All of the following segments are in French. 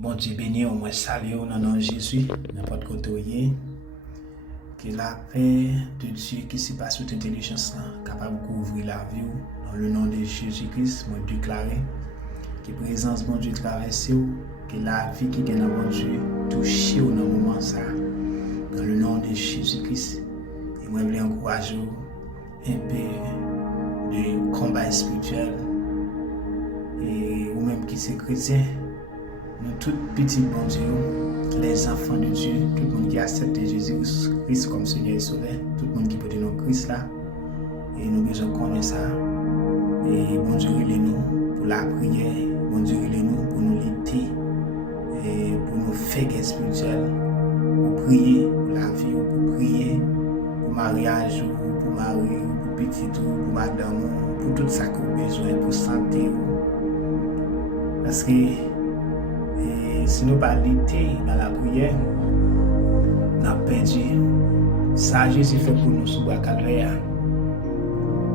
Bon Dieu béni, au moins salut au nom de Jésus, n'importe quoi où que la paix de Dieu qui se passe toute intelligence capable de couvrir la vie dans le nom de Jésus-Christ, moi déclarer que présence bon Dieu traverse que la vie qui gagne bon Dieu touche au dans moment ça dans le nom de Jésus-Christ et moi je voulais encourager un peu de combat spirituel et ou même qui c'est chrétien. Nous tous petits bon Dieu, les enfants de Dieu, tout le monde qui accepte Jésus-Christ comme Seigneur et Sauveur, tout le monde qui porte nos Christ là, et nous besoin connaître ça. Et bon Dieu nous pour la prière, bon Dieu nous pour nous lutter et pour nous faire spirituel, pour prier pour la vie, pour prier pour mariage, pour mari, pour petit, pour madame, pour tout ça qu'on a besoin, pour santé. Parce que si nous ne pas lutter dans la prière, nous avons perdu. Ça, Jésus fait pour nous sous la calvaire.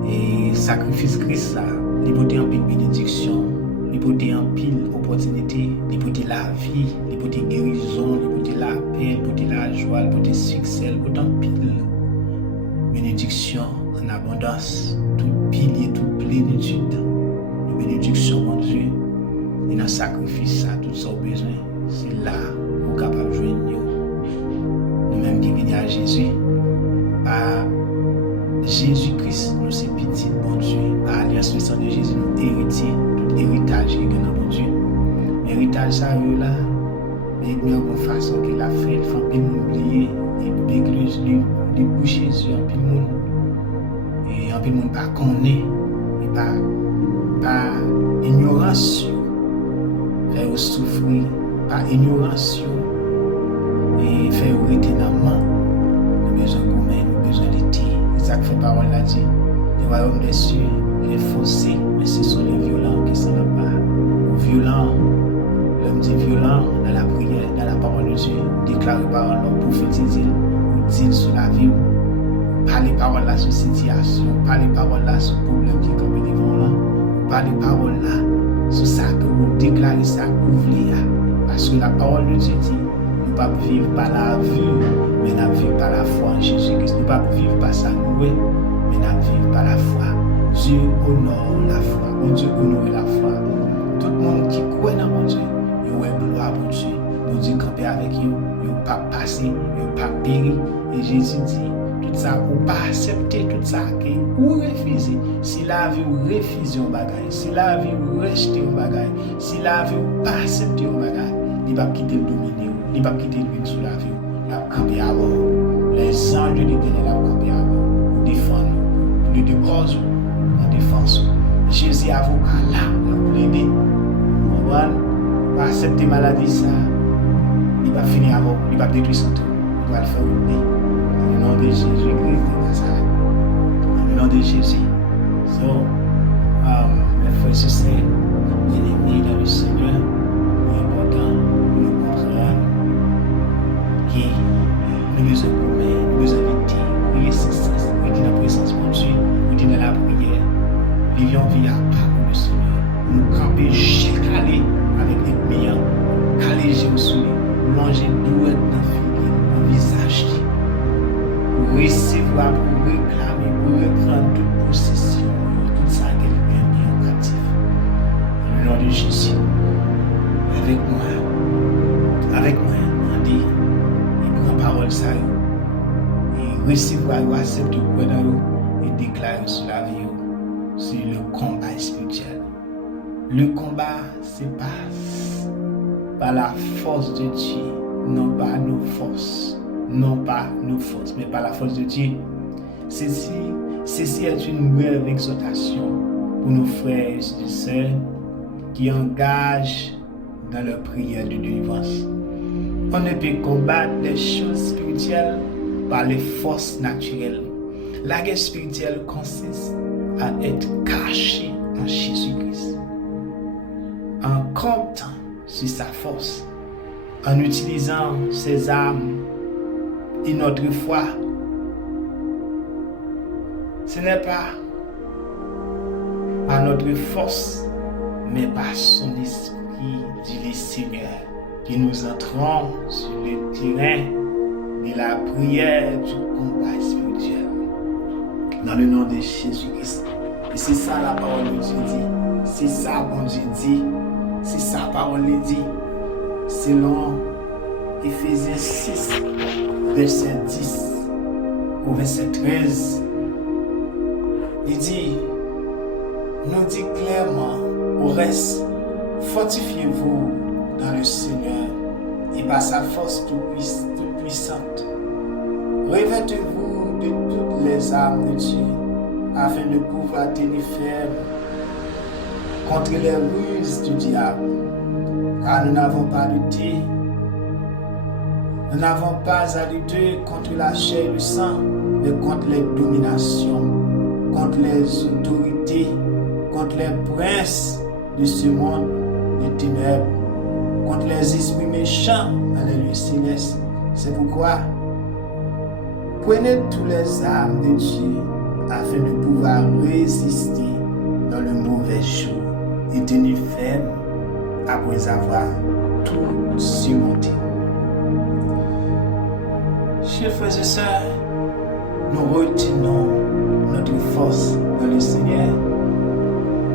Et sacrifice Christ, il peut en pile bénédiction, il peut en pile opportunité, il peut la vie, il peut guérison, il peut la paix, il peut la joie, il peut succès, il peut en pile bénédiction en abondance, tout pilier, toute plénitude de bénédiction, mon Dieu. Et dans le sacrifice, tout ça besoin, c'est là où nous sommes capables de joindre. Nous-mêmes qui venons à Jésus, par Jésus-Christ, nous sommes petits, bon Dieu. Par l'alliance puissante de Jésus, nous héritiers, tout héritage qui est dans bon Dieu. L'héritage, ça là, mais de une façon qu'il a fait, il faut bien oublier, et l'église, les bouches Jésus, en pile monde. Et en pile monde, pas connaît, et par ignorance. Faire souffrir par ignorance et faire éternellement. Nous besoin de nous-mêmes, nous besoin d'été. C'est ça que fait parole là dit. Le royaume des cieux est forcé, mais ce sont les violents qui sont là-bas. Les violents, l'homme dit violent dans la prière, dans la parole de Dieu, déclarer parole, prophétiser, ou dire sur la vie, parler parole là sur situation, parler parole là sur problème qui est comme devant là, parler parole là. C'est ça que vous déclarez ça, ouvrez. Parce que la parole de Dieu dit, nous ne pouvons pas vivre par la vue, mais nous vivons par la foi en Jésus-Christ. Nous ne pouvons pas vivre par sa nouée, mais nous vivons par la foi. Dieu honore la foi. Bon Dieu honore la foi. Tout le monde qui croit dans mon Dieu, il y a une gloire pour Dieu. Bon Dieu camper avec vous, il n'y a pas passé, il n'y a pas péri. Et Jésus dit, tout ça, ou pas accepter tout ça, ou refuser. Si la vie ou refuser un bagage, si la vie ou rejeter un bagage, si la vie ou pas accepter un bagage, il ne va pas quitter le dominer, il ne va pas quitter le sous la vie, il va camper avant. Les anges de l'éternel vont camper avant, pour défendre, pour le décroiser, en défense. Jésus avocat là, pour l'aider. On va pas accepter maladie, ça, il va finir avant, il va détruire son tout, il va le faire oublier. Au nom de Jésus-Christ de Nazareth. Au nom de Jésus. Mes frères et sœurs, bien-aimés dans le Seigneur, il est important de nous comprendre que nous besoin de commettre, nous besoin de prier sans cesse, prier dans la présence de Dieu, prier dans la prière. Vivons vie à part pour le Seigneur. Nous camper chaque année avec les meilleurs, caler les sous les manger douette dans le visage. Pour recevoir, pour réclamer, pour reprendre toute possession, tout ça qu'elle est bien captif. Dans le nom de Jésus, avec moi, demandez, et prend parole ça, et recevoir, ou accepter le point et déclarer sur la vie, sur le combat spirituel. Le combat se passe par la force de Dieu, non pas nos forces. Non pas nos forces, mais par la force de Dieu. Ceci est une brève exhortation pour nos frères et sœurs qui engagent dans leur prière de délivrance. On ne peut combattre les choses spirituelles par les forces naturelles. La guerre spirituelle consiste à être caché en Jésus-Christ, en comptant sur sa force, en utilisant ses armes et notre foi. Ce n'est pas par notre force, mais par son esprit. qui dit les Seigneurs, que nous entrons sur le terrain de la prière du combat spirituel. Dans le nom de Jésus-Christ. Et c'est ça la parole de Dieu dit. C'est ça bon Dieu dit. C'est ça la parole dit. Selon Éphésiens 6, verset 10 au verset 13. Il dit, nous dit clairement au reste, fortifiez-vous dans le Seigneur et par sa force toute puissante. Revêtez-vous de toutes les armes de Dieu afin de pouvoir tenir ferme contre les ruses du diable. Car nous n'avons pas lutté, nous n'avons pas à lutter contre la chair et le sang, mais contre les dominations, contre les autorités, contre les princes de ce monde de ténèbres, contre les esprits méchants dans les lieux célestes. C'est pourquoi prenez tous les armes de Dieu afin de pouvoir résister dans le mauvais jour et tenir ferme après avoir tout surmonté. Chers frères et sœurs, nous retenons notre force dans le Seigneur.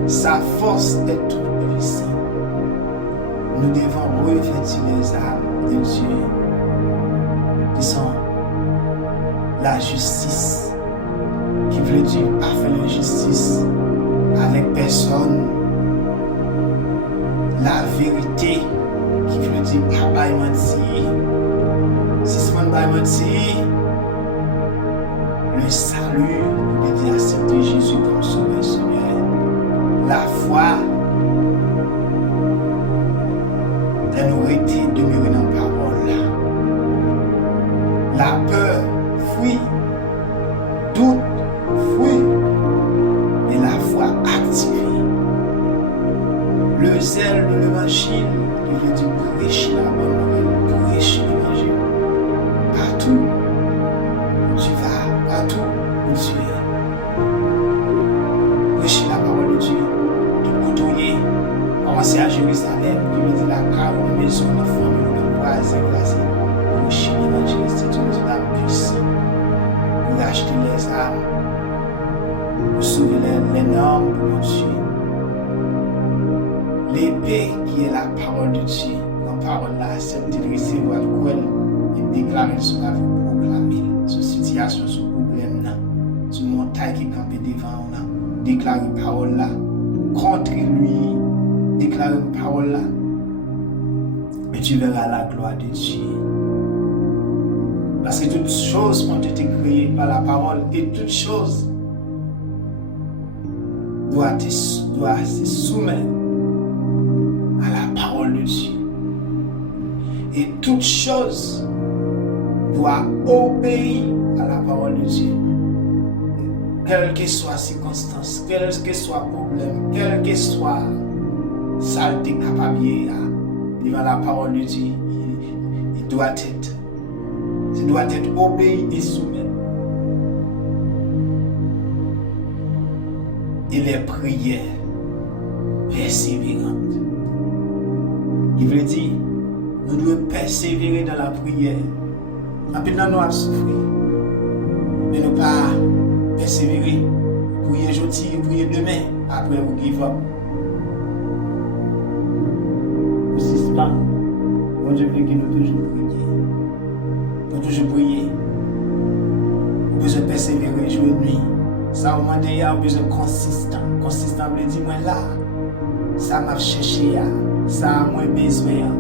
Sa force est toute puissante. Nous devons revêtir les armes de Dieu qui sont la justice, qui veut dire pas faire la justice avec personne, la vérité, qui veut dire pas mentir, si on ne mentir, le salut, de dire accepter Jésus comme sauveur Seigneur, la foi, de nous arrêter de demeurer dans la parole, la peur, fuit, doute, fuit, et la foi activée. Le zèle de l'évangile, qui veut dire prêcher la bonne nouvelle, prêcher l'évangile. Partout où tu vas, partout où tu es. Prêcher la parole de Dieu, de côtoyer. Commencer à Jérusalem, qui veut dire la cave, la maison, la famille, le voisin, prêcher l'évangile, c'est une âme puissante. Pour acheter les armes, pour sauver les normes pour Dieu. L'épée qui est la parole de Dieu, la parole là, c'est de recevoir le quoi et déclarer sur la vie, proclamer sur situation, sur problème là, sur montagne qui campe devant là, déclarer la parole là, contre lui, déclarer la parole là, et tu verras la gloire de Dieu. Parce que toutes choses ont été créées par la parole et toutes choses doivent se soumettre à la parole de Dieu. Et toutes choses doivent obéir à la parole de Dieu. Quelle que soit la circonstance, quel que soit le problème, quel que soit saleté capable devant la parole de Dieu, il doit être obéi et soumis. Et les prières persévérantes. Il veut dire, nous devons persévérer dans la prière. Maintenant, nous avons souffert. Mais nous pas persévérer. Prier aujourd'hui, prier demain. Après, vous give up. Vous suspendez. Bon Dieu veut que nous toujours prier. Nous toujours prier. Nous besoin persévérer jour et nuit. Ça au moins déjà besoin consistant. Consistant veut dire moi là. Ça m'a cherché, ça a moins besoin.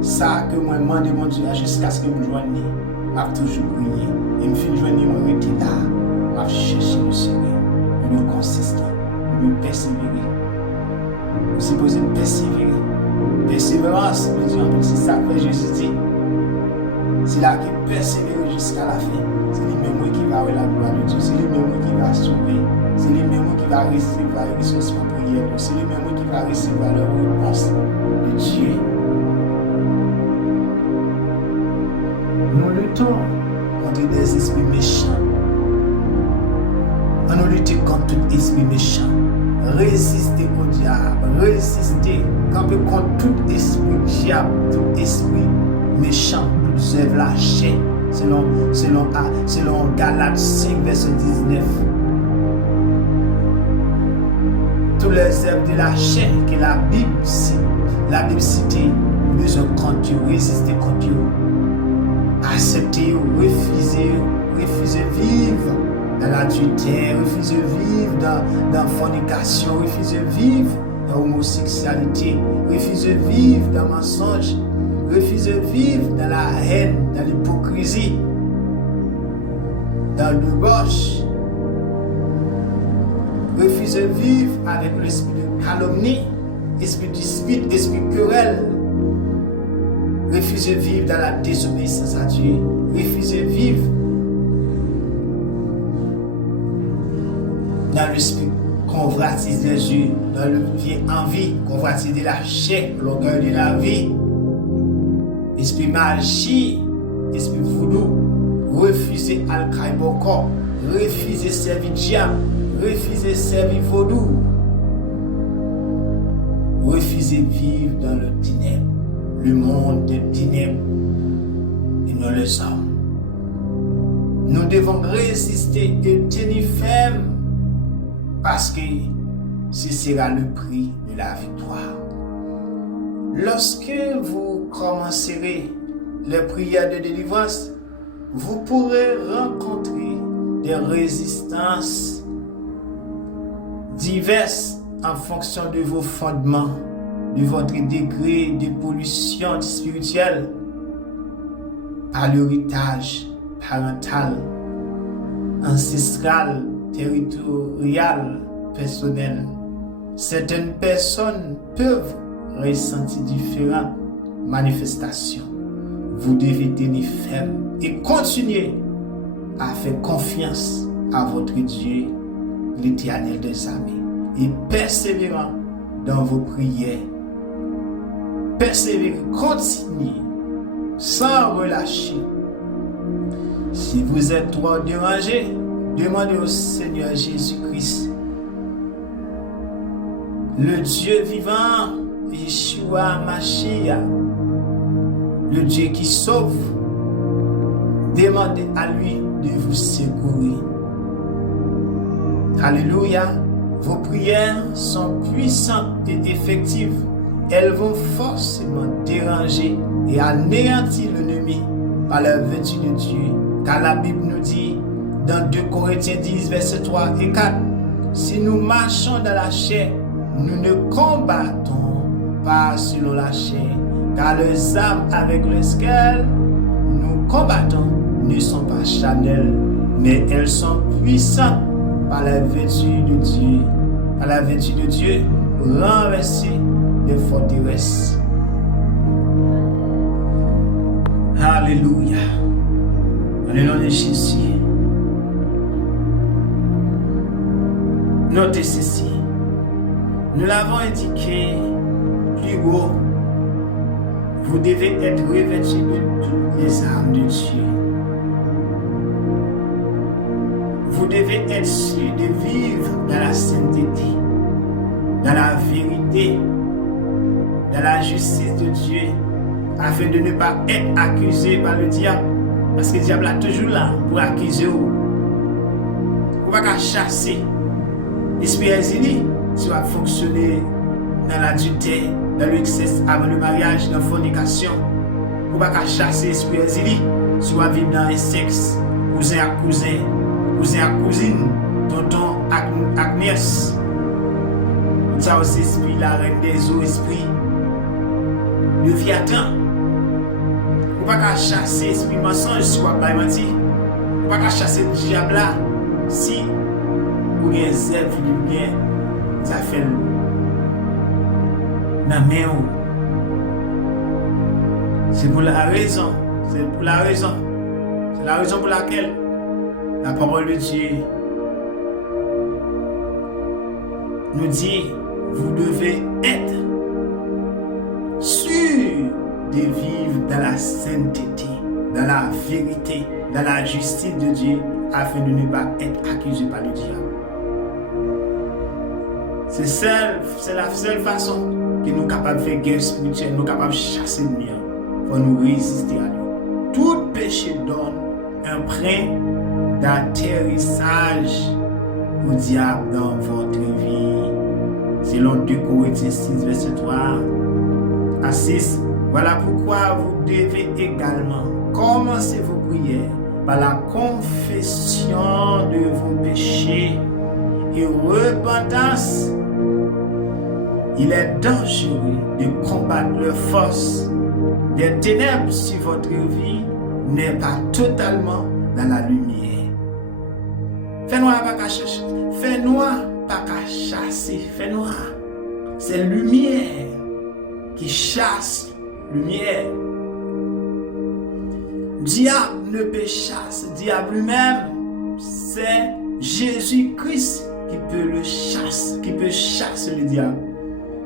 Ça que moi demande mon Dieu jusqu'à ce que je me joigne. M'a toujours prié. Et me fin joindre moi rester là. M'a cherché le Seigneur. Nous consistant. Nous persévérer. Nous supposons persévérer. Persévérance, veut dire c'est ça que Jésus dit. C'est là qu'il persévère jusqu'à la fin. C'est lui-même qui va avoir la gloire de Dieu. C'est lui-même qui va sauver. C'est lui-même qui va recevoir les ressources pour prier. C'est lui-même qui va recevoir la réponse de Dieu. Nous luttons contre des esprits méchants. On nous lutte contre tout esprit méchant. résister au diable, résister, camper contre tout esprit diable, tout esprit méchant, toute œuvre la chair, selon Galates 5, verset 19. Tous les œuvres de la chair que la Bible cite, nous devons contre eux, résister contre eux, accepter, refuser vivre dans l'adultère, refuser vivre dans la fornication, refuser vivre dans l'homosexualité, refuser vivre dans le mensonge, refuser vivre dans la haine, dans l'hypocrisie, dans le débauche, refuser vivre avec l'esprit de calomnie, esprit dispute, esprit querelle, refuser vivre dans la désobéissance à Dieu, refuser vivre dans l'esprit convoitise des yeux, dans le vie envie, convoitise de la chair, l'orgueil de la vie, esprit magie, esprit voodoo, refuser al-Kaiboko, refuser servir diable, refuser servir vaudou, refuser vivre dans le ténèbre, le monde des ténèbres et non les hommes. Nous devons résister et tenir ferme parce que ce sera le prix de la victoire. Lorsque vous commencerez les prières de délivrance, vous pourrez rencontrer des résistances diverses en fonction de vos fondements, de votre degré de pollution spirituelle par l'héritage parental, ancestral, territorial, personnel. Certaines personnes peuvent ressentir différentes manifestations. Vous devez tenir ferme et continuer à faire confiance à votre Dieu, l'Éternel des armées, et persévérant dans vos prières. Persévérez, continuez sans relâcher. Si vous êtes trop dérangé, demandez au Seigneur Jésus-Christ, le Dieu vivant, Yeshua Mashiach, le Dieu qui sauve. Demandez à lui de vous secourir. Alléluia. Vos prières sont puissantes et effectives. Elles vont forcément déranger et anéantir l'ennemi par la vertu de Dieu. Car la Bible nous dit dans 2 Corinthiens 10, versets 3 et 4, si nous marchons dans la chair, nous ne combattons pas selon la chair, car les armes avec lesquelles nous combattons ne sont pas charnelles, mais elles sont puissantes par la vertu de Dieu. Par la vertu de Dieu, renverser les forteresses. Alléluia. Dans le nom de Jésus. Notez ceci. Nous l'avons indiqué plus haut. Vous devez être revêtus de toutes les armes de Dieu. Vous devez être sûr de vivre dans la sainteté, dans la vérité, dans la justice de Dieu, afin de ne pas être accusé par le diable. Parce que le diable est toujours là pour accuser vous. Vous ne pouvez pas chasser l'esprit exilé si vous fonctionnez dans l'adultère, dans l'excès avant le mariage, dans la fornication. Vous ne pouvez pas chasser l'esprit exilé si vous vivez dans un sexe, cousin à cousin, cousin à cousine, tonton à nièce. Ça aussi, esprit, la reine des eaux, esprit de Viatan. Vous ne pouvez pas chasser l'esprit mensonge si vous ne pouvez pas mentir. Vous ne pouvez pas chasser le diable là si vous avez zèle, vous avez ça fait la main. C'est pour la raison. C'est pour la raison. C'est la raison pour laquelle la parole de Dieu nous dit, vous devez être sûr de vivre dans la sainteté, dans la vérité, dans la justice de Dieu, afin de ne pas être accusé par le diable. C'est la seule façon que nous sommes capables de faire guerre spirituelle, nous sommes capables de chasser le mien pour nous résister à lui. Tout péché donne un train d'atterrissage au diable dans votre vie. Selon 2 Corinthiens 6, verset 3 à 6. Voilà pourquoi vous devez également commencer vos prières par la confession de vos péchés et repentance. Il est dangereux de combattre la force des ténèbres si votre vie n'est pas totalement dans la lumière. Fais-nous pas qu'à chercher, fais-nous pas qu'à chasser, fais-nous. C'est lumière qui chasse lumière. Diable ne peut chasser, diable lui-même, c'est Jésus-Christ qui peut le chasser, qui peut chasser le diable.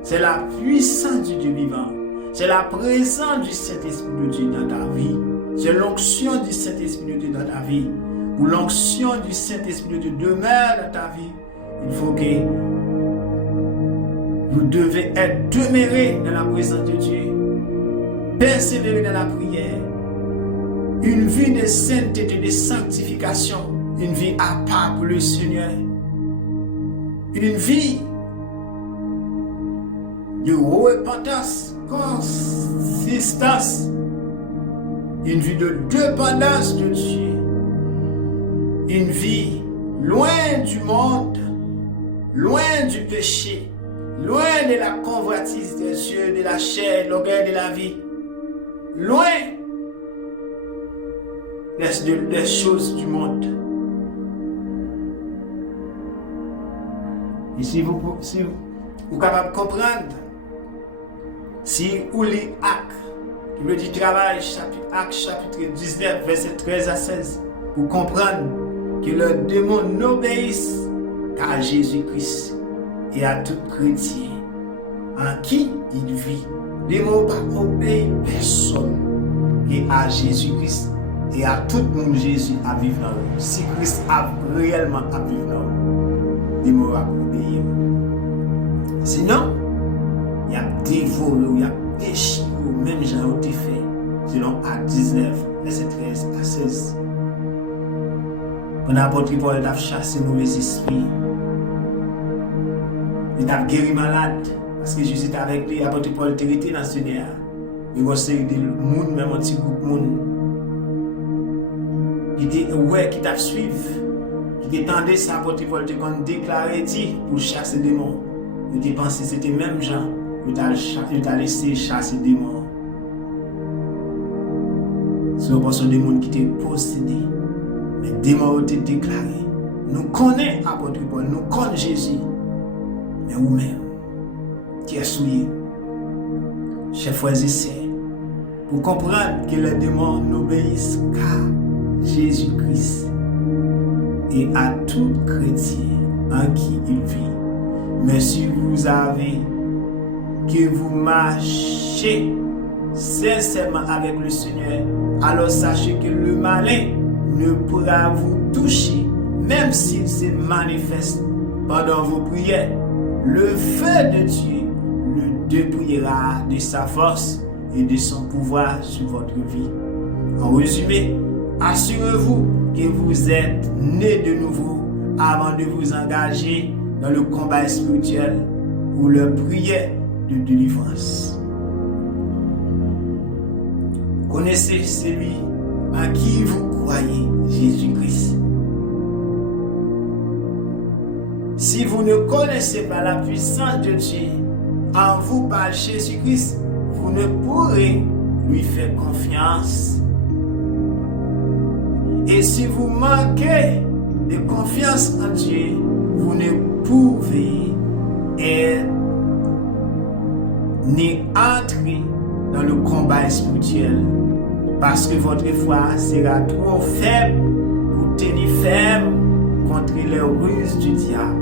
C'est la puissance du Dieu vivant. C'est la présence du Saint-Esprit de Dieu dans ta vie. C'est l'onction du Saint-Esprit de Dieu dans ta vie. Pour l'onction du Saint-Esprit de Dieu demeure dans ta vie, il faut que vous devez être demeurés dans la présence de Dieu, persévérer dans la prière, une vie de sainteté, de sanctification, une vie à part pour le Seigneur, une vie de repentance, consistance, une vie de dépendance de Dieu, une vie loin du monde, loin du péché, loin de la convoitise des yeux, de la chair, de l'orgueil de la vie, loin des choses du monde. Et si vous êtes capable de comprendre, si vous lisez Actes, qui veut dire travail, Actes chapitre 19, verset 13 à 16, pour comprendre que le démon n'obéisse qu'à Jésus-Christ et à tout chrétien en qui il vit. Les démons pas obéir personne et à Jésus-Christ et à tout le monde Jésus à vivre dans eux. Si Christ a réellement à vivre dans eux, les démons vont obéir. Sinon, il y a dévoré, il y a péché, même gens ont été fait. Selon Actes 19, verset 13 à 16. Pendant l'apôtre Paul a chassé mauvais esprits. Il a guéri malade. Parce que Jésus était avec lui, l'apôtre Paul était resté dans ce Seigneur. Il y a des gens, même un petit groupe de monde, qui t'a suivi, qui t'attendait, ça, l'apôtre Paul était déclaré pour chasser des démons. Il était pensé que c'était même gens, il t'a laissé chasser des démons. C'est une personne de monde qui était possédé. Mais les démons ont été déclarés. Nous connaissons l'apôtre Paul, nous connaissons Jésus. Mais vous-même, qui est souillé, chers frères et sœurs, pour comprendre que les démons n'obéissent qu'à Jésus-Christ et à tout chrétien en qui il vit. Mais si vous avez que vous marchez sincèrement avec le Seigneur, alors sachez que le malin ne pourra vous toucher, même s'il se manifeste pendant vos prières. Le feu de Dieu le dépouillera de sa force et de son pouvoir sur votre vie. En résumé, assurez-vous que vous êtes né de nouveau avant de vous engager dans le combat spirituel ou la prière de délivrance. Connaissez celui en qui vous croyez, Jésus-Christ. Si vous ne connaissez pas la puissance de Dieu en vous par Jésus-Christ, vous ne pourrez lui faire confiance. Et si vous manquez de confiance en Dieu, vous ne pouvez ni entrer dans le combat spirituel parce que votre foi sera trop faible pour tenir ferme contre les ruses du diable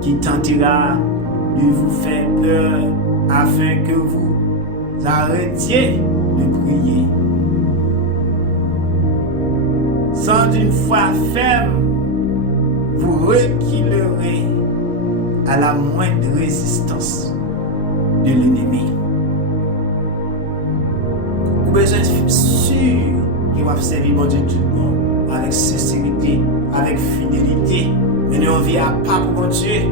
qui tentera de vous faire peur afin que vous arrêtiez de prier. Sans une foi ferme, vous reculerez à la moindre résistance de l'ennemi. Vous avez besoin d'être sûr qu'il va servir mon Dieu tout le monde avec sincérité, avec fidélité. Mais on vit à pas pour mon Dieu.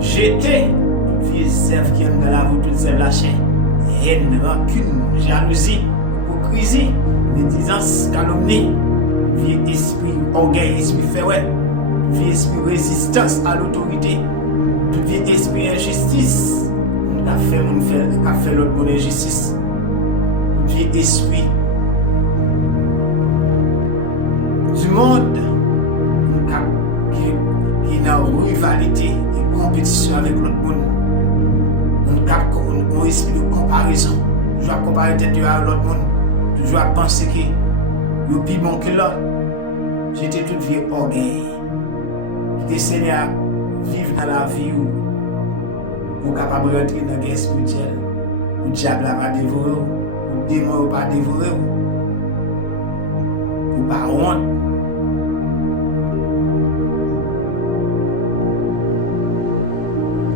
Jeter toute vieille sève qui est dans la vie, toute sève la chair. Haine, rancune, jalousie, hypocrisie, médisance, calomnie, vieux esprit orgueil, esprit féroce, vieux esprit résistance à l'autorité, tout vieux esprit injustice, qu'a fait l'autre mon injustice, vieux esprit du monde qui est dans rivalité et compétition avec l'autre monde. On esprit de comparaison, toujours à comparer tête à l'autre monde, toujours à penser que le plus bon que l'autre. J'étais toute vie orgueil. J'étais à vivre dans la vie où capable de rentrer dans la guerre spirituelle, où le diable n'a pas dévoré, où le démon n'a pas dévoré, où pas honte.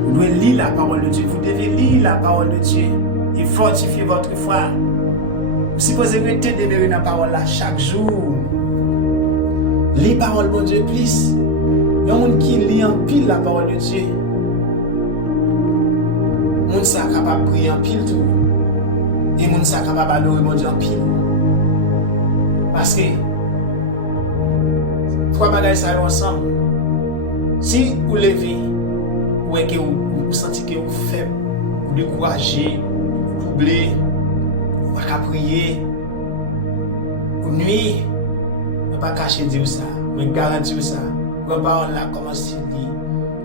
Vous devez lire la parole de Dieu. Vous devez lire la parole de Dieu et fortifier votre foi. Vous supposez rester demeurer dans la parole là chaque jour. Les paroles de Dieu plus. Il y a un monde qui lit en pile la parole de Dieu. Les gens sont capables de prier en pile tout. Et les gens sont capables d'adorer mon Dieu en pile. Parce que trois bagages sont ensemble. Si vous levez, ou que vous sentez que vous êtes faible, vous découragez, vous doublez, vous ne pouvez pas prier, vous nuit, vous ne pouvez pas cacher Dieu ça, mais garantir ça. Vous ne parole là, commencez à lire,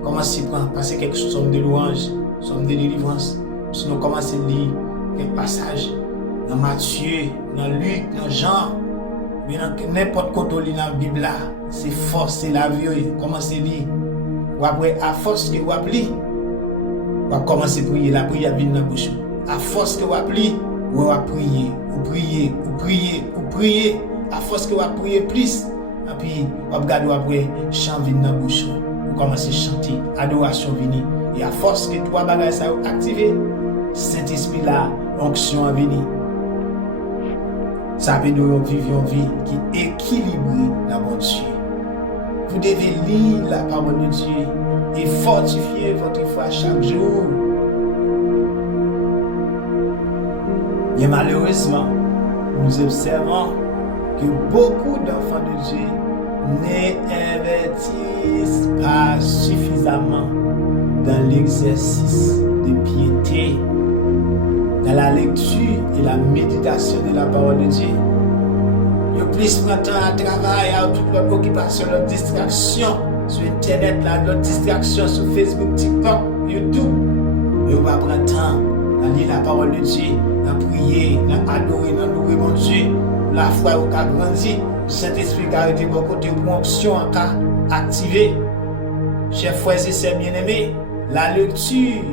commencez à passer quelque chose de louange, de délivrance. Sinon, commencez à lire quelques passages dans Matthieu, dans Luc, dans Jean, mais dans n'importe quoi dans la Bible là, c'est force, c'est la vie. Commencez à lire. Ou après, à force que vous appelez, vous allez commencer à prier, la prière vient dans la bouche. À force que vous appelez, vous allez prier, vous priez, vous priez, vous priez. À force que vous priez plus, et puis vous allez regarder après, chant vient dans la bouche. Vous commencez à chanter, adoration vient. Et à force que trois bagages sont activés, Saint-Esprit là, onction vient. Ça peut nous vivre une vie qui est équilibrée dans mon Dieu. Vous devez lire la parole de Dieu et fortifier votre foi chaque jour. Et malheureusement, nous observons que beaucoup d'enfants de Dieu n'investissent pas suffisamment dans l'exercice de piété, dans la lecture et la méditation de la parole de Dieu. Yo plus prend temps à travailler, à toute l'autre occupation, l'autre distraction sur Internet, l'autre distraction sur Facebook, TikTok, YouTube. Mais on va prendre temps à lire la parole de Dieu, à prier, à adorer, à louer mon Dieu. La foi au cas grandi, Saint-Esprit qui a arrêté beaucoup de promotion à cas activé. Chers frères et sœurs bien-aimés, la lecture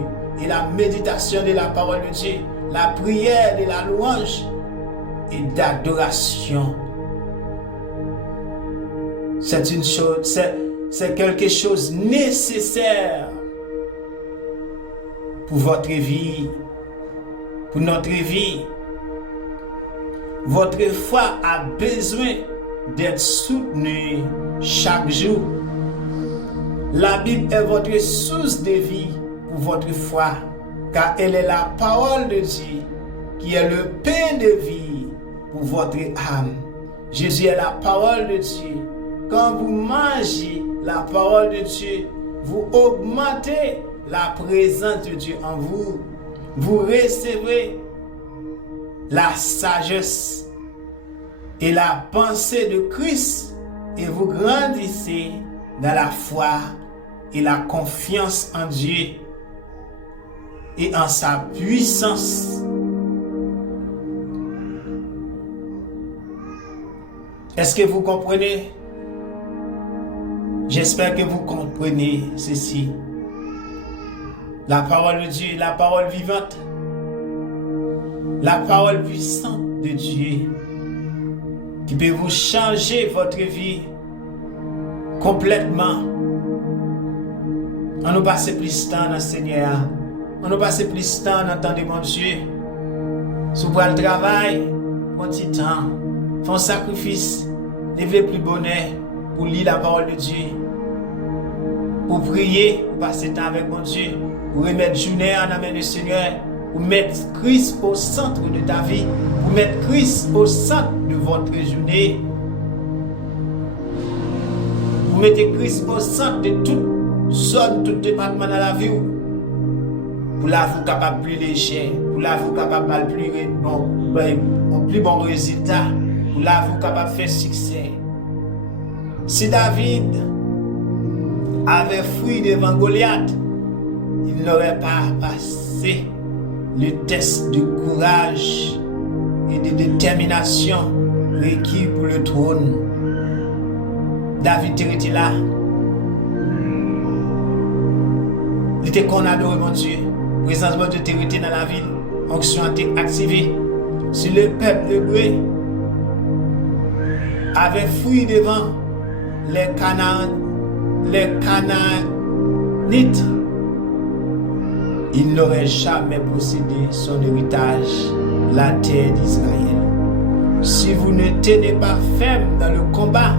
et la méditation de la parole de Dieu, la prière de la louange et d'adoration. C'est une chose, c'est quelque chose nécessaire pour votre vie, pour notre vie. Votre foi a besoin d'être soutenue chaque jour. La Bible est votre source de vie pour votre foi, car elle est la parole de Dieu qui est le pain de vie pour votre âme. Jésus est la parole de Dieu. Quand vous mangez la parole de Dieu, vous augmentez la présence de Dieu en vous. Vous recevez la sagesse et la pensée de Christ et vous grandissez dans la foi et la confiance en Dieu et en sa puissance. Est-ce que vous comprenez? J'espère que vous comprenez ceci. La parole de Dieu, la parole vivante, la parole puissante de Dieu qui peut vous changer votre vie complètement On nous passe plus de temps dans le Seigneur. On nous passe plus de temps dans le temps de mon Dieu. Si vous le travail, prends petit temps. Fais un sacrifice. Levez plus bonheur pour lire la parole de Dieu. Pour prier, pour passer temps avec mon Dieu. Pour remettre journée en la main du Seigneur. Pour mettre Christ au centre de ta vie. Pour mettre Christ au centre de votre journée. Vous mettez Christ au centre de toute zone, tout département dans la vie. Pour la vous capable plus léger, pour la vous capable de plus bon résultat, pour la vous capable de faire succès. Si David avait fui devant Goliath, il n'aurait pas passé le test de courage et de détermination requis pour le trône. David était là. Il était qu'on adore mon Dieu. Présence de Dieu était dans la ville. Onction était activée. Si le peuple de Dieu avait fui devant les Canaanites, il n'aurait jamais possédé son héritage, la terre d'Israël. Si vous ne tenez pas ferme dans le combat,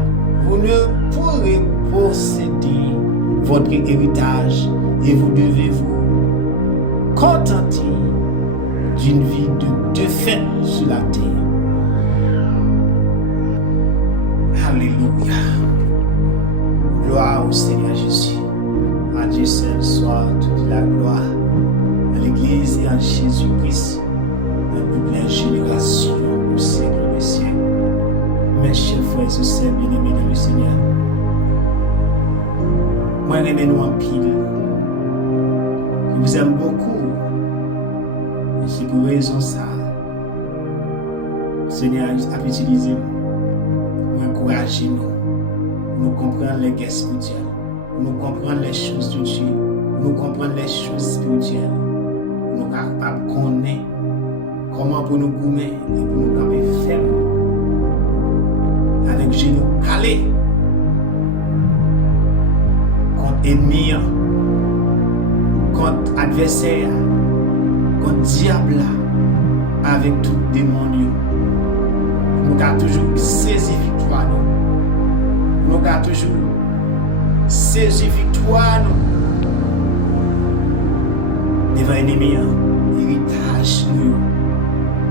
vous ne pourrez posséder votre héritage et vous devez vous contenter d'une vie de défaite sur la terre. Alléluia. Gloire au Seigneur Jésus. À Dieu seul soit toute la gloire. À l'Église et à Jésus-Christ, la plus pleine génération au siècle des siècles. Mes chers frères et sœurs bien-aimés dans le Seigneur, moi j'aime nous en pile. Je vous aime beaucoup. Et c'est pour raison ça. Le Seigneur a utilisé nous, encourager nous, nous comprendre les guerres spirituelles, nous comprendre les choses de Dieu, nous comprendre les choses spirituelles, nous capables de connaître comment pour nous gommer et pour nous camper ferme. Avec genoux calés contre ennemi, contre adversaire, contre diable, avec tout démon. Nous avons toujours saisi victoire. Nous avons toujours saisi victoire devant l'ennemi, héritage.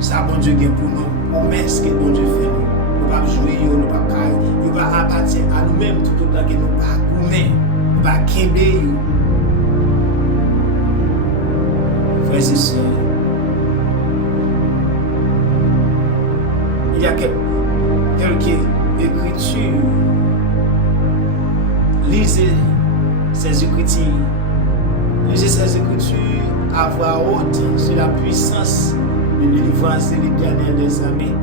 Ça, bon Dieu, pour nous, promesse que bon Dieu fait. Nous ne pouvons pas jouer, nous ne pouvons pas cailler. Nous ne pouvons pas appartenir à nous-mêmes tout autant que nous ne pouvons pas goumer, nous ne pouvons pas québer. Frères et sœurs, il y a quelques écritures. Lisez ces écritures. Lisez ces écritures à voix haute sur la puissance de délivrance de l'Éternel des armées,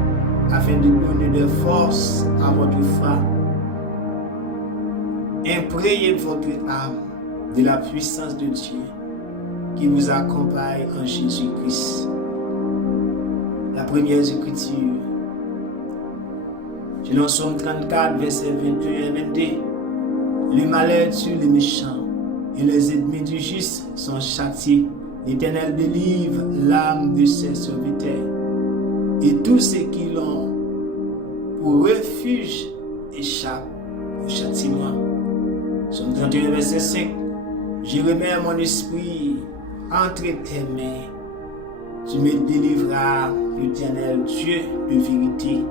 afin de donner de force à votre foi. Imprégnez votre âme de la puissance de Dieu qui vous accompagne en Jésus-Christ. La première écriture, dans Somme 34, verset 21 et 22, le malheur tue les méchants et les ennemis du juste sont châtiés. L'Éternel délivre l'âme de ses serviteurs et tous ceux qui l'ont pour refuge échappent au châtiment. Somme 31, verset 5. Je remets mon esprit entre tes mains. Tu me délivreras, l'Éternel Dieu de vérité.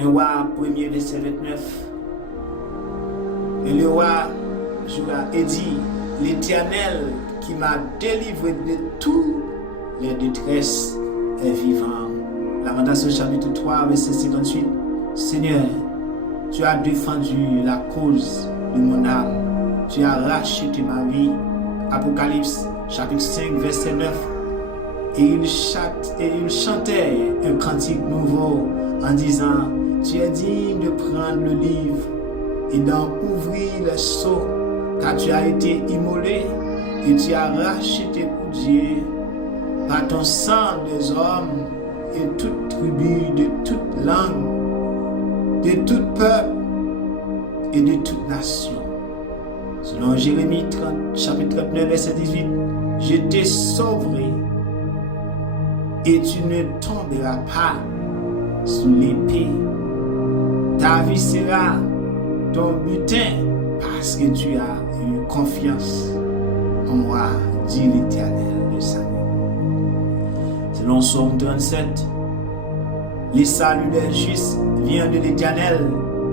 1 roi 1er, verset 29. Et le roi Joram dit, l'Éternel qui m'a délivré de toutes les détresses est vivant. Lamentation chapitre 3, verset 58. Seigneur, tu as défendu la cause de mon âme. Tu as racheté ma vie. Apocalypse chapitre 5, verset 9. Et il chantait un cantique nouveau en disant, tu es digne de prendre le livre et d'en ouvrir les sceaux, car tu as été immolé et tu as racheté pour Dieu par ton sang des hommes et toute tribu, de toute langue, de tout peuple et de toute nation. Selon Jérémie 30, chapitre 39, verset 18, je te sauverai et tu ne tomberas pas sous l'épée. Ta vie sera ton butin parce que tu as eu confiance en moi, dit l'Éternel de Samuel. Selon Psaume 37, les saluts des justes viennent de l'Éternel.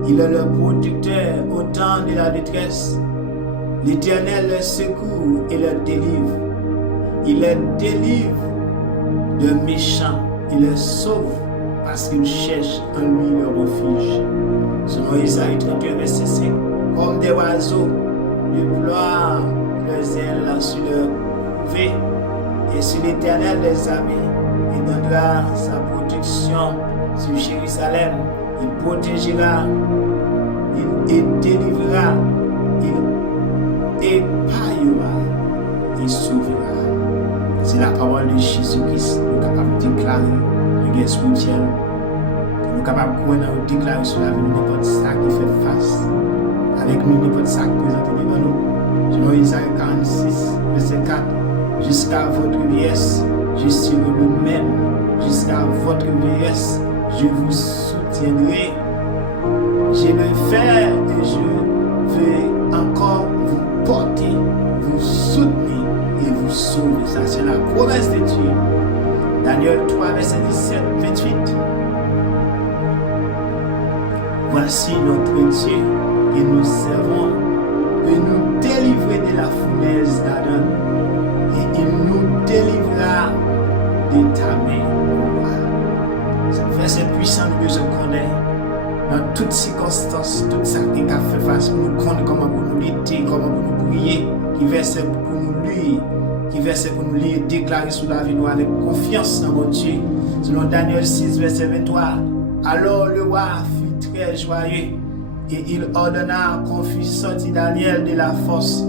Il est leur protecteur au temps de la détresse. L'Éternel les secourt et les délivre. Il les délivre de méchants. Il les sauve parce qu'ils cherchent en lui le refuge. Selon Isaïe 31, verset 5, comme des oiseaux, déploient leurs ailes sur leur couvée, et sur l'Éternel des armées, il donnera sa protection sur Jérusalem. Il protégera, il délivrera, il épargnera, il sauvera. C'est la parole de Jésus-Christ. Nous sommes capables de déclarer le guerre spirituelle. Nous sommes capables de déclarer sur la vie de n'importe ça qui fait face. Avec nous, n'importe ça qui présente devant nous. Selon Isaïe 46, verset 4, jusqu'à votre vieillesse, je serai le même. Jusqu'à votre vieillesse, je vous soutiendrai. Je le fais et je vais encore vous porter, vous soutenir et vous sauver. Ça, c'est la promesse de Dieu. Daniel 3, verset 17, 28. Voici notre Dieu que nous servons, peut nous délivrer de la fournaise d'Adam et il nous délivrera de ta main. C'est un verset puissant que je connais. Dans toutes circonstances, tout ça qui a fait face, nous connaissons comment nous lutter, comment nous prier, qui verset pour nous lire, qui verset pour nous lire, déclarer sur la vie nous avec confiance dans mon Dieu. Selon Daniel 6, verset 23, alors le roi fut très joyeux et il ordonna qu'on fût sorti Daniel de la fosse.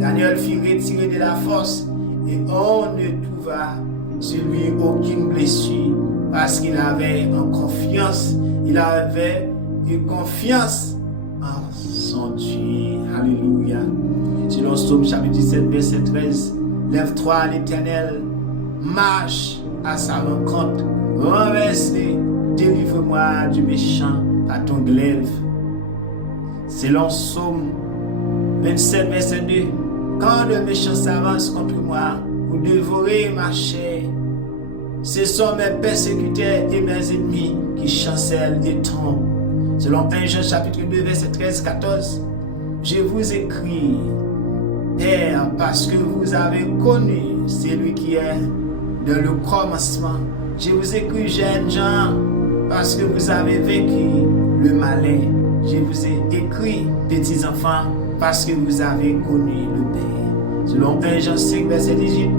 Daniel fut retiré de la fosse et on ne trouva sur lui aucune blessure parce qu'il avait en confiance, il avait eu confiance en son Dieu. Alléluia. Selon Psaume chapitre 17, verset 13, lève-toi à l'Éternel, marche à sa rencontre, renverse-les, délivre-moi du méchant par ton glaive. Selon Psaume 27, verset 2, quand le méchant s'avance contre moi pour dévorer ma chair, ce sont mes persécuteurs et mes ennemis qui chancellent et tombent. Selon 1 Jean chapitre 2, verset 13-14, je vous écris, Père, parce que vous avez connu celui qui est dans le commencement. Je vous écris, jeunes gens, parce que vous avez vécu le malin. Je vous ai écrit, petits enfants, parce que vous avez connu le Père. Selon 1 Jean 5, verset 18,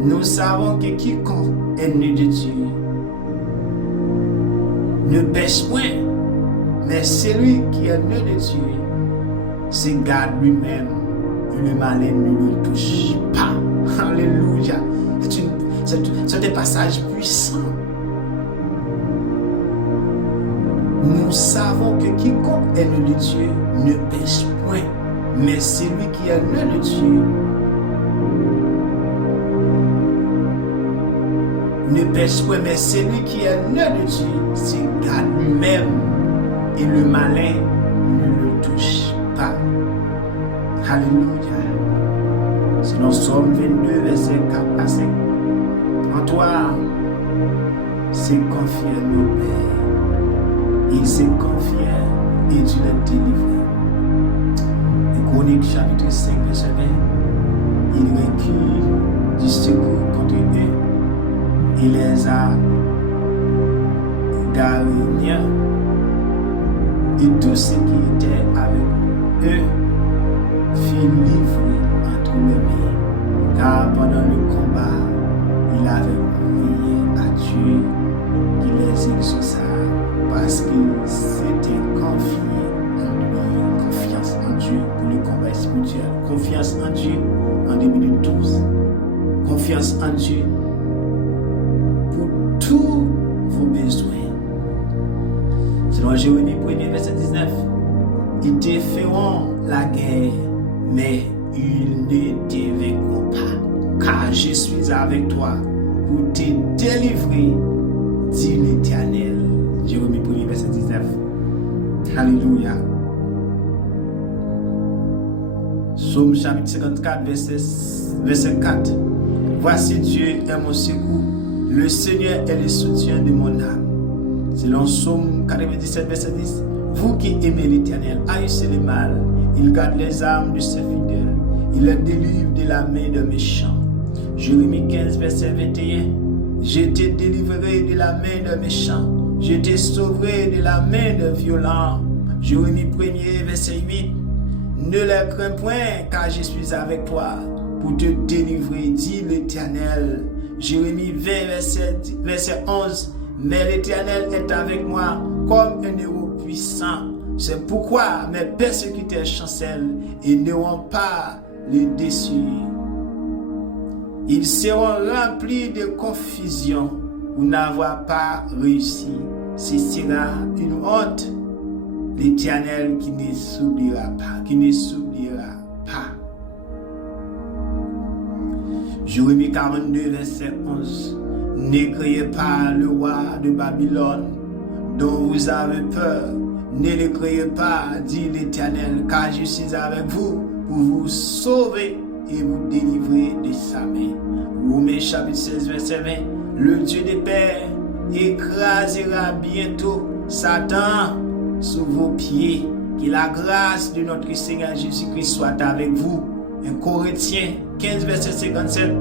nous savons que quiconque est né de Dieu ne pêche point, mais celui qui est né de Dieu se garde lui-même et le malin ne le touche pas. Alléluia. C'est un passage puissant. Nous savons que quiconque est né de Dieu ne pêche point, mais celui qui est né de Dieu ne pêche point, mais celui qui est né de Dieu se garde lui-même et le malin ne le touche pas. Alléluia. Selon Psaume 22, verset 4 à 5. En toi, se confie nos pères. Il se confie et tu l'as délivré. Et Chroniques chapitre 5, verset 20. Il recueille du secours contre eux. Il les a garnis et tout ce qui était avec eux fut livré entre les mains. Car pendant le combat, il avait prié à Dieu qui les exauça parce qu'il s'était confié en lui. Confiance en Dieu pour le combat spirituel. Confiance en Dieu en 2012. Confiance en Dieu pour tous vos besoins. Selon Jérémie 1, verset 19, ils te feront la guerre, mais ils ne te vaincront pas, car je suis avec toi pour te délivrer, dit l'Éternel. Jérémie 1er, verset 19. Alléluia. Psaume chapitre 54, verset 4. Voici Dieu est mon secours, le Seigneur est le soutien de mon âme. Selon Psaume 97, verset 10. Vous qui aimez l'Éternel, haïssez le mal. Il garde les âmes de ses fidèles. Il les délivre de la main des méchants. Jérémie 15, verset 21. Je te délivrerai de la main des méchants. Je te sauverai de la main des violents. Jérémie 1er, verset 8. Ne les crains point, car je suis avec toi pour te délivrer, dit l'Éternel. Jérémie 20, verset 11. Mais l'Éternel est avec moi comme un héros puissant. C'est pourquoi mes persécuteurs chancellent et n'auront pas le déçu. Ils seront remplis de confusion pour n'avoir pas réussi. Ce sera une honte. L'Éternel qui ne s'oubliera pas, Jérémie 42, verset 11. Ne craignez pas le roi de Babylone, dont vous avez peur. Ne le craignez pas, dit l'Éternel, car je suis avec vous pour vous sauver et vous délivrer de sa main. Romains chapitre 16, verset 20. Le Dieu des pères écrasera bientôt Satan sous vos pieds. Que la grâce de notre Seigneur Jésus-Christ soit avec vous. 1 Corinthiens 15, verset 57.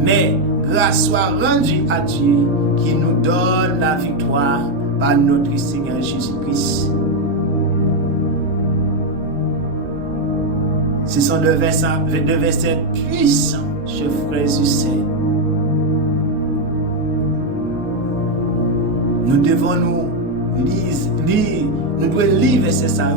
Mais grâce soit rendue à Dieu qui nous donne la victoire par notre Seigneur Jésus-Christ. Ce sont deux versets puissants, chers frères et sœurs. Nous devons lire verset ça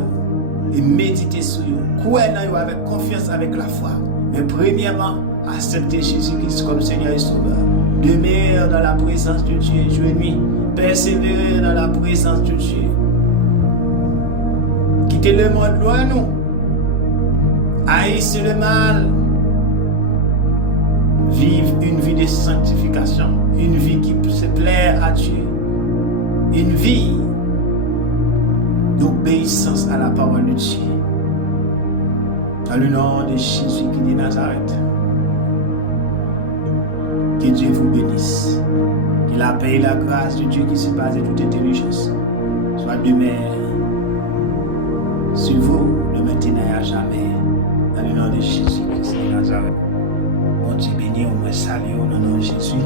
et méditer sur eux. Croire en eux avec confiance, avec la foi. Mais premièrement, accepter Jésus-Christ comme Seigneur et Sauveur. Demeurer dans la présence de Dieu jour et nuit. Persévérer dans la présence de Dieu. Quitter le monde loin de nous. Haïssez le mal. Vivre une vie de sanctification. Une vie qui se plaire à Dieu. Une vie d'obéissance à la parole de Dieu. Dans le nom de Jésus qui dit Nazareth. Que Dieu vous bénisse. Que la paix et la grâce de Dieu qui surpasse toute intelligence soit demeure sur vous de maintenant et à jamais. Dans le nom de Jésus Christ de Nazareth. Bon Dieu béni, on me salue au nom de Jésus.